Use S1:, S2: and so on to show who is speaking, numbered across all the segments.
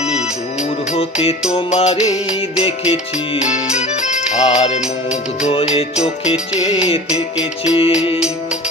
S1: আমি দূর হতে তোমারেই দেখেছি। আর মুখ ধয়ে চোখে চেয়ে থেকেছি।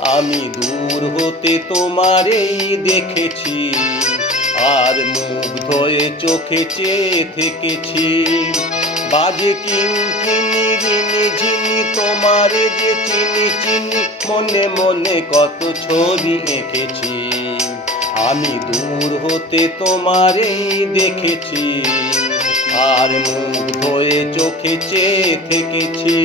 S1: আমি দূর হতে তোমারেই দেখেছি। আর মুখ ধয়ে চোখে চেয়ে থেকেছি। বাজে কিং কিনি রিনি তোমারে যে চিনি চিনি, মনে মনে কত ছবি এঁকেছি। আমি দূর হতে তোমারেই দেখেছি, আর মুখ ধয়ে চোখে চেয়ে থেকেছি।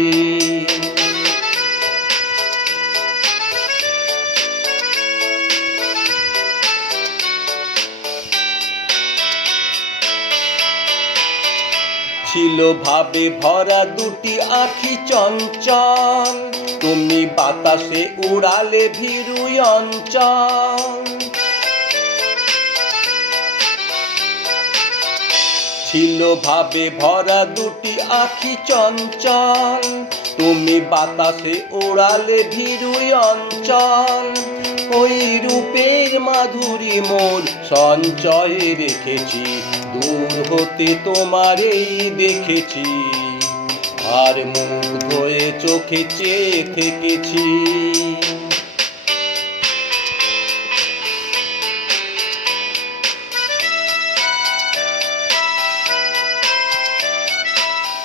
S1: ছিল ভাবে ভরা দুটি আখি চঞ্চল, তুমি বাতাসে উড়ালে ভীরু অঞ্চল। ছিল ভাবে ভরা দুটি আখি চঞ্চল। তুমি বাতাসে ওড়ালে ভীরু অঞ্চল। ওই রূপের মাধুরী মোর সঞ্চয়ে রেখেছি। দূর হতে তোমারেই দেখেছি। আর মুখ ধয়ে চোখে চেয়ে থেকেছি।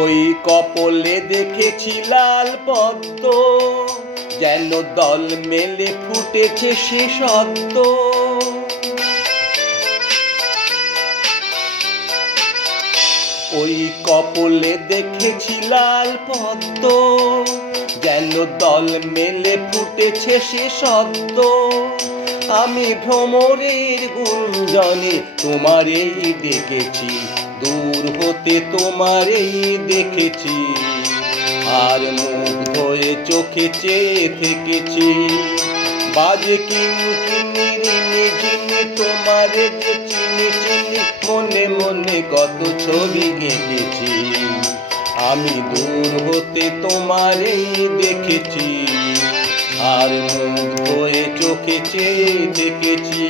S1: ওই কপলে দেখেছি লাল পদ্ম, যেন দল মেলে ফুটেছে সে সদ্য ওই কপলে দেখেছি লাল পদ্ম, যেন দল মেলে ফুটেছে সে সদ্য আমি ভ্রমরের গুঞ্জনে তোমারেই ডেকেছি হতে তোমারেই দেখেছি, আর মুখ ধয়ে চোখে চেয়ে থেকেছি। বাজে কিনি রিনি তোমারে যে চিনি চিনি, মনে মনে কত ছবি এঁকেছি। আমি দূর হতে তোমারেই দেখেছি, আর মুখ ধয়ে চোখে চেয়ে দেখেছি